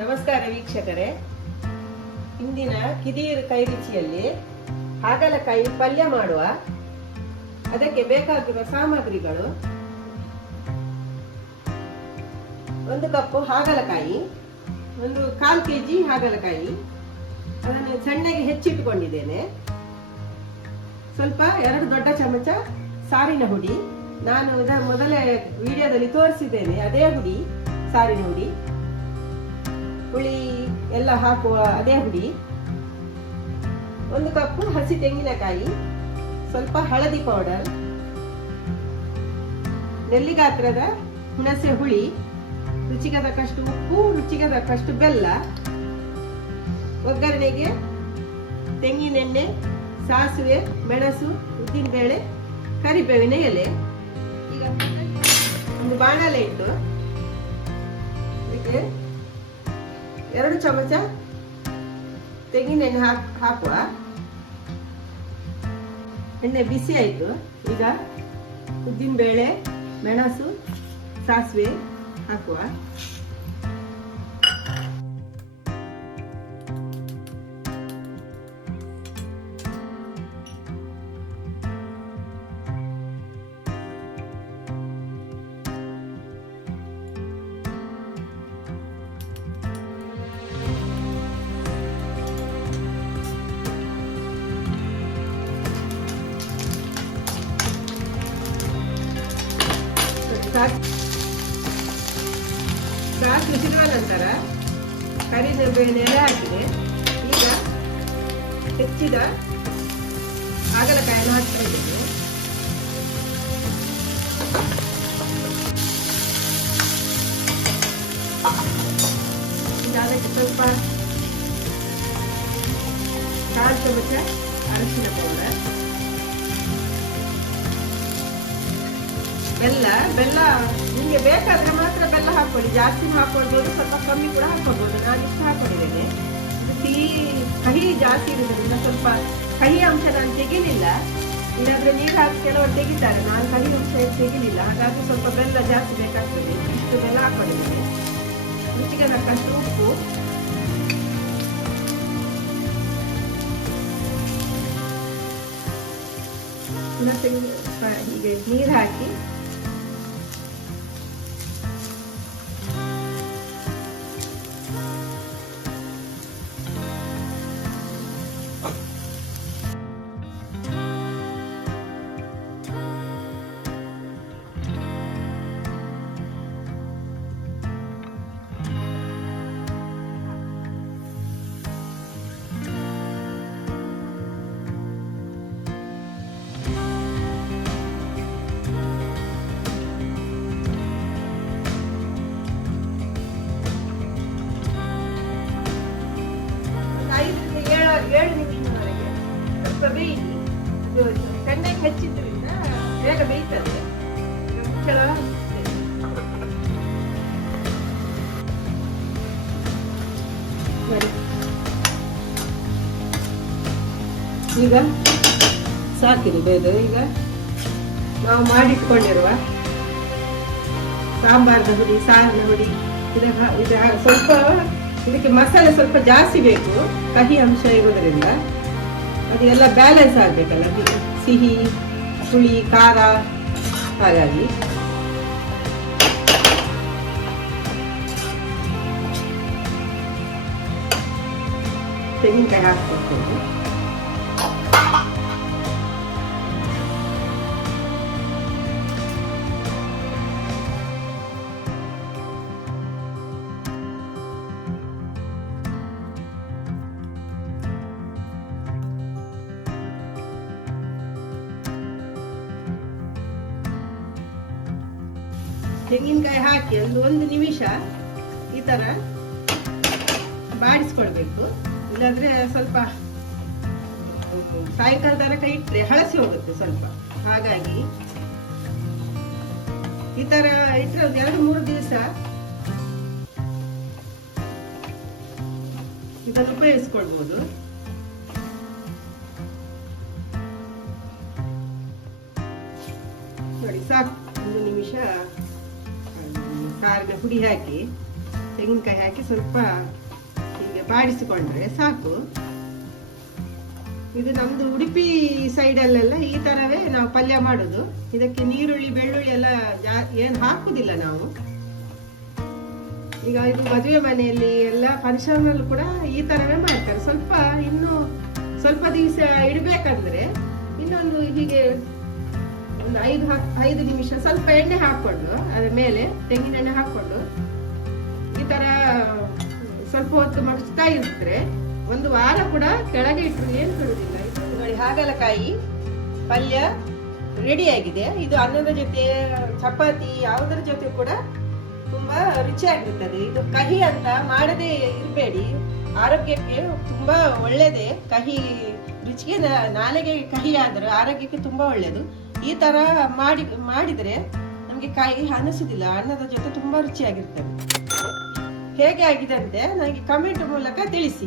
ನಮಸ್ಕಾರ ವೀಕ್ಷಕರೇ, ಇಂದಿನ ಕಿದೀರ್ ಕೈ ರುಚಿಯಲ್ಲಿ ಹಾಗಲಕಾಯಿ ಪಲ್ಯ ಮಾಡುವ. ಅದಕ್ಕೆ ಬೇಕಾಗಿರುವ ಸಾಮಗ್ರಿಗಳು: 1 ಕಪ್ ಹಾಗಲಕಾಯಿ, 1/4 kg ಹಾಗಲಕಾಯಿ, ಅದನ್ನು ಸಣ್ಣಗೆ ಹೆಚ್ಚಿಟ್ಟುಕೊಂಡಿದ್ದೇನೆ. ಸ್ವಲ್ಪ 2 ದೊಡ್ಡ ಚಮಚ ಸಾರಿನ ಹುಡಿ, ನಾನು ಮೊದಲೇ ವಿಡಿಯೋದಲ್ಲಿ ತೋರಿಸಿದ್ದೇನೆ, ಅದೇ ಹುಡಿ, ಸಾರಿನ ಹುಡಿ. ಹುಳಿ ಎಲ್ಲ ಹಾಕುವ ಅದೇ ಹುಡಿ. 1 ಕಪ್ ಹಸಿ ತೆಂಗಿನಕಾಯಿ, ಸ್ವಲ್ಪ ಹಳದಿ ಪೌಡರ್, ನೆಲ್ಲಿಗಾತ್ರದ ಹುಣಸೆ ಹುಳಿ, ರುಚಿಗೆ ತಕ್ಕಷ್ಟು ಉಪ್ಪು, ರುಚಿಗೆ ತಕ್ಕಷ್ಟು ಬೆಲ್ಲ. ಒಗ್ಗರಣೆಗೆ ತೆಂಗಿನೆಣ್ಣೆ, ಸಾಸಿವೆ, ಮೆಣಸು, ಉದ್ದಿನಬೇಳೆ, ಕರಿಬೇವಿನ ಎಲೆ. ಈಗ ಒಂದು ಬಾಣಲೆ ಇಟ್ಟು ಅದಕ್ಕೆ 2 ಚಮಚ ತೆಂಗಿನೆಣ್ಣೆ ಹಾಕುವ. ಎಣ್ಣೆ ಬಿಸಿ ಆಯಿತು. ಈಗ ಉದ್ದಿನಬೇಳೆ, ಮೆಣಸು, ಸಾಸಿವೆ ಹಾಕುವ. ಸಾಸಿವೆ ಸಿಡುವ ನಂತರ ಕರಿಬೇವಿನ ಎಲೆ ಹಾಕಿದೆ. ಈಗ ಹೆಚ್ಚಿದ ಹಾಗಲಕಾಯನ್ನು ಹಾಕ್ತಾ ಇದ್ದೇನೆ. ಈಗ ಅದಕ್ಕೆ ಸ್ವಲ್ಪ 1/4 ಚಮಚ ಅರಿಶಿನ ಪೌಡರ್, ಬೆಲ್ಲ ನಿಮಗೆ ಬೇಕಾದ್ರೆ ಮಾತ್ರ ಬೆಲ್ಲ ಹಾಕೊಳ್ಳಿ, ಜಾಸ್ತಿ ಹಾಕೊಳ್ಬೋದು, ಸ್ವಲ್ಪ ಕಮ್ಮಿ ಕೂಡ ಹಾಕೊಳ್ಬೋದು. ನಾನು ಇಷ್ಟು ಹಾಕೊಂಡಿದ್ದೇನೆ. ಕಹಿ ಜಾಸ್ತಿ ಇರುವುದರಿಂದ ಸ್ವಲ್ಪ ಕಹಿ ಅಂಶ ನಾನು ತೆಗಿಲಿಲ್ಲ. ಇಲ್ಲಾಂದ್ರೆ ನೀರು ಹಾಕಿ ಕೆಲವರು ತೆಗಿತಾರೆ, ನಾನು ಕಹಿ ಅಂಶ ತೆಗಿಲಿಲ್ಲ. ಹಾಗಾಗಿ ಸ್ವಲ್ಪ ಬೆಲ್ಲ ಜಾಸ್ತಿ ಬೇಕಾಗ್ತದೆ. ಇಷ್ಟು ಬೆಲ್ಲ ಹಾಕೊಂಡಿದ್ದೇನೆ. ರುಚಿಗೆ ತಕ್ಕಷ್ಟು ಉಪ್ಪು, ಹೀಗೆ ನೀರು ಹಾಕಿ ಸ್ವಲ್ಪ ಬೇಯಿಸಿ. ಸಣ್ಣಗೆ ಹೆಚ್ಚಿದ್ರಿಂದ ಬೇಗ ಬೇಯ್ತದೆ. ಈಗ ಸಾಕಿದೆ ಬೇದು. ಈಗ ನಾವು ಮಾಡಿಟ್ಕೊಂಡಿರುವ ಸಾಂಬಾರದ ಹುಡಿ, ಸಾರಿನ ಹುಡಿ, ಇದು ಸ್ವಲ್ಪ ಇದಕ್ಕೆ ಮಸಾಲೆ ಸ್ವಲ್ಪ ಜಾಸ್ತಿ ಬೇಕು, ಕಹಿ ಅಂಶ ಇರೋದ್ರಿಂದ. ಅದೆಲ್ಲ ಬ್ಯಾಲೆನ್ಸ್ ಆಗಬೇಕಲ್ಲ, ಸಿಹಿ, ಹುಳಿ, ಖಾರ. ಹಾಗಾಗಿ ತೆಂಗಿನಕಾಯಿ ಹಾಕ್ಕೊಡ್ತೇವೆ. ತೆಂಗಿನಕಾಯಿ ಹಾಕಿ ಒಂದು ನಿಮಿಷ ಈ ತರ ಬಾಡಿಸ್ಕೊಳ್ಬೇಕು. ಇಲ್ಲಾಂದ್ರೆ ಸ್ವಲ್ಪ ಸಾಯಂಕಾಲ ತನಕ ಇಟ್ಟರೆ ಹಳಸಿ ಹೋಗುತ್ತೆ ಸ್ವಲ್ಪ. ಹಾಗಾಗಿ ಈ ತರ ಇಟ್ಟರೆ 2-3 ದಿವಸ ಇದನ್ನು ಉಪಯೋಗಿಸ್ಕೊಳ್ಬಹುದು. ನೋಡಿ ಸಾಕು, 1 ನಿಮಿಷ ಖಾರದ ಪುಡಿ ಹಾಕಿ ತೆಂಗಿನಕಾಯಿ ಹಾಕಿ ಸ್ವಲ್ಪ ಹೀಗೆ ಬಾಡಿಸಿಕೊಂಡ್ರೆ ಸಾಕು. ಇದು ನಮ್ದು ಉಡುಪಿ ಸೈಡಲ್ಲೆಲ್ಲ ಈ ತರವೇ ನಾವು ಪಲ್ಯ ಮಾಡೋದು. ಇದಕ್ಕೆ ನೀರುಳ್ಳಿ ಬೆಳ್ಳುಳ್ಳಿ ಎಲ್ಲ ಏನು ಹಾಕುದಿಲ್ಲ ನಾವು. ಈಗ ಇದು ಮದುವೆ ಮನೆಯಲ್ಲಿ ಎಲ್ಲ ಫಂಕ್ಷನ್ ಅಲ್ಲಿ ಕೂಡ ಈ ತರವೇ ಮಾಡ್ತಾರೆ. ಇನ್ನು ಸ್ವಲ್ಪ ದಿವಸ ಇಡ್ಬೇಕಂದ್ರೆ ಇನ್ನೊಂದು ಹೀಗೆ ಒಂದು 5 ನಿಮಿಷ ಸ್ವಲ್ಪ ಎಣ್ಣೆ ಹಾಕೊಂಡು ಅದ್ರ ಮೇಲೆ ತೆಂಗಿನ ಎಣ್ಣೆ ಹಾಕೊಂಡು ಈ ತರ ಸ್ವಲ್ಪ ಹೊತ್ತು ಮಡಿಸ್ತಾ ಇದ್ರೆ ಒಂದು ವಾರ ಕೂಡ ಕೆಳಗೆ ಇಟ್ಟರು ಏನು ಬಿಡುದಿಲ್ಲ. ನೋಡಿ, ಹಾಗಲಕಾಯಿ ಪಲ್ಯ ರೆಡಿ ಆಗಿದೆ. ಇದು ಅನ್ನದ ಜೊತೆ, ಚಪಾತಿ ಯಾವುದರ ಜೊತೆ ಕೂಡ ತುಂಬಾ ರುಚಿಯಾಗಿರ್ತದೆ. ಇದು ಕಹಿ ಅಂತ ಮಾಡದೇ ಇರಬೇಡಿ, ಆರೋಗ್ಯಕ್ಕೆ ತುಂಬಾ ಒಳ್ಳೆಯದೇ. ಕಹಿ ರುಚಿಗೆ ನಾಲಿಗೆ ಕಹಿ ಆದ್ರೆ ಆರೋಗ್ಯಕ್ಕೆ ತುಂಬಾ ಒಳ್ಳೆಯದು. ಈ ತರ ಮಾಡಿದ್ರೆ ನಮ್ಗೆ ಕಹಿ ಅನಿಸುದಿಲ್ಲ, ಅನ್ನದ ಜೊತೆ ತುಂಬಾ ರುಚಿಯಾಗಿರ್ತದೆ. ಹೇಗೆ ಆಗಿದೆ ಅಂತ ನನಗೆ ಕಮೆಂಟ್ ಮೂಲಕ ತಿಳಿಸಿ.